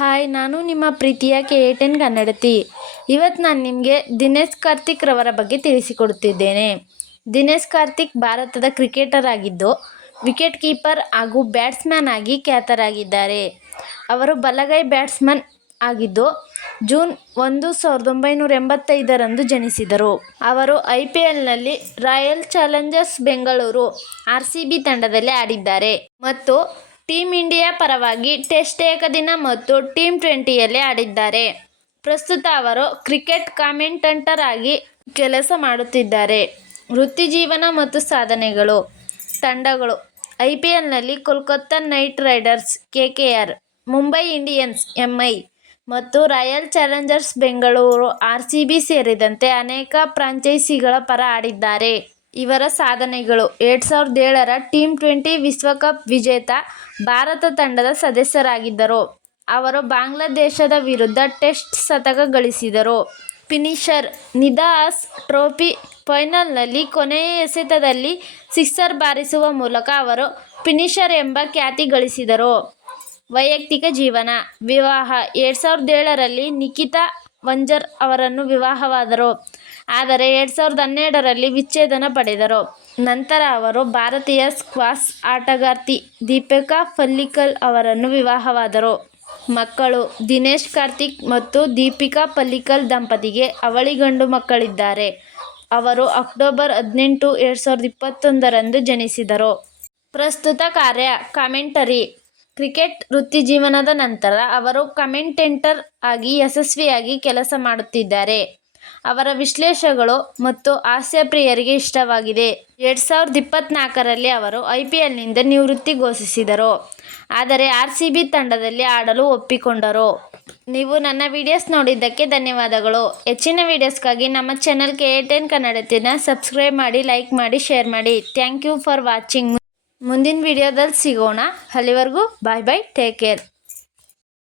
Hi, ನಾನು ನಿಮ್ಮ ಪ್ರೀತಿಯ KA10 ಕನ್ನಡತಿ. ಇವತ್ತು ನಾನು ನಿಮಗೆ ದಿನೇಶ್ ಕಾರ್ತಿಕ್ ರವರ ಬಗ್ಗೆ ತಿಳಿಸಿಕೊಡುತ್ತಿದ್ದೇನೆ. ದಿನೇಶ್ ಕಾರ್ತಿಕ್ ಭಾರತದ ಕ್ರಿಕೆಟರ್ ಆಗಿದ್ದು, ವಿಕೆಟ್ ಕೀಪರ್ ಹಾಗೂ ಬ್ಯಾಟ್ಸ್ಮನ್ ಆಗಿ ಖ್ಯಾತರಾಗಿದ್ದಾರೆ. ಅವರು ಬಲಗೈ ಬ್ಯಾಟ್ಸ್ಮನ್ ಆಗಿದ್ದು, ಜೂನ್ 1, 1985ರಂದು ಜನಿಸಿದರು. ಅವರು IPLನಲ್ಲಿ ರಾಯಲ್ ಚಾಲೆಂಜರ್ಸ್ ಬೆಂಗಳೂರು RCB ತಂಡದಲ್ಲಿ ಆಡಿದ್ದಾರೆ ಮತ್ತು ಟೀಮ್ ಇಂಡಿಯಾ ಪರವಾಗಿ ಟೆಸ್ಟ್ ಏಕದಿನ ಮತ್ತು T20ಯಲ್ಲಿ ಆಡಿದ್ದಾರೆ. ಪ್ರಸ್ತುತ ಅವರು ಕ್ರಿಕೆಟ್ ಕಾಮೆಂಟೇಟರ್ ಆಗಿ ಕೆಲಸ ಮಾಡುತ್ತಿದ್ದಾರೆ. ವೃತ್ತಿಜೀವನ ಮತ್ತು ಸಾಧನೆಗಳು. ತಂಡಗಳು: IPLನಲ್ಲಿ Kolkata Knight Riders KKR, Mumbai Indians MI ಮತ್ತು ರಾಯಲ್ ಚಾಲೆಂಜರ್ಸ್ ಬೆಂಗಳೂರು RCB ಸೇರಿದಂತೆ ಅನೇಕ ಫ್ರಾಂಚೈಸಿಗಳ ಪರ ಆಡಿದ್ದಾರೆ. ಇವರ ಸಾಧನೆಗಳು: 2007ರ T20 ವಿಶ್ವಕಪ್ ವಿಜೇತ ಭಾರತ ತಂಡದ ಸದಸ್ಯರಾಗಿದ್ದರು. ಅವರು ಬಾಂಗ್ಲಾದೇಶದ ವಿರುದ್ಧ ಟೆಸ್ಟ್ ಶತಕ ಗಳಿಸಿದರು. ಫಿನಿಶರ್: ನಿಧಾಸ್ ಟ್ರೋಫಿ ಫೈನಲ್ನಲ್ಲಿ ಕೊನೆಯ ಎಸೆತದಲ್ಲಿ ಸಿಕ್ಸರ್ ಬಾರಿಸುವ ಮೂಲಕ ಅವರು ಫಿನಿಶರ್ ಎಂಬ ಖ್ಯಾತಿ ಗಳಿಸಿದರು. ವೈಯಕ್ತಿಕ ಜೀವನ. ವಿವಾಹ: 2007ರಲ್ಲಿ ನಿಕಿತಾ ವಜ್ಜರ್ ಅವರನ್ನು ವಿವಾಹವಾದರು, ಆದರೆ 2012ರಲ್ಲಿ ವಿಚ್ಛೇದನ ಪಡೆದರು. ನಂತರ ಅವರು ಭಾರತೀಯ ಸ್ಕ್ವಾಷ್ ಆಟಗಾರ್ತಿ ದೀಪಿಕಾ ಪಲ್ಲಿಕಲ್ ಅವರನ್ನು ವಿವಾಹವಾದರು. ಮಕ್ಕಳು: ದಿನೇಶ್ ಕಾರ್ತಿಕ್ ಮತ್ತು ದೀಪಿಕಾ ಪಲ್ಲಿಕಲ್ ದಂಪತಿಗೆ ಅವಳಿ ಗಂಡು ಮಕ್ಕಳಿದ್ದಾರೆ. ಅವರು ಅಕ್ಟೋಬರ್ 18, 2021ರಂದು ಜನಿಸಿದರು. ಪ್ರಸ್ತುತ ಕಾರ್ಯ: ಕಾಮೆಂಟರಿ. ಕ್ರಿಕೆಟ್ ವೃತ್ತಿಜೀವನದ ನಂತರ ಅವರು ಕಾಮೆಂಟೇಟರ್ ಆಗಿ ಯಶಸ್ವಿಯಾಗಿ ಕೆಲಸ ಮಾಡುತ್ತಿದ್ದಾರೆ. ಅವರ ವಿಶ್ಲೇಷಣೆಗಳು ಮತ್ತು ಹಾಸ್ಯಪ್ರಿಯರಿಗೆ ಇಷ್ಟವಾಗಿದೆ. 2024ರಲ್ಲಿ ಅವರು IPLನಿಂದ ನಿವೃತ್ತಿ ಘೋಷಿಸಿದರು, ಆದರೆ RCB ತಂಡದಲ್ಲಿ ಆಡಲು ಒಪ್ಪಿಕೊಂಡರು. ನೀವು ನನ್ನ ವಿಡಿಯೋಸ್ ನೋಡಿದ್ದಕ್ಕೆ ಧನ್ಯವಾದಗಳು. ಹೆಚ್ಚಿನ ವಿಡಿಯೋಸ್ಗಾಗಿ ನಮ್ಮ ಚಾನೆಲ್ KA10 ಕನ್ನಡತಿನ ಸಬ್ಸ್ಕ್ರೈಬ್ ಮಾಡಿ, ಲೈಕ್ ಮಾಡಿ, ಶೇರ್ ಮಾಡಿ. Thank you for watching. ಮುಂದಿನ ವಿಡಿಯೋದಲ್ಲಿ ಸಿಗೋಣ. ಅಲ್ಲಿವರೆಗೂ ಬಾಯ್ ಬಾಯ್, ಟೇಕ್ ಕೇರ್.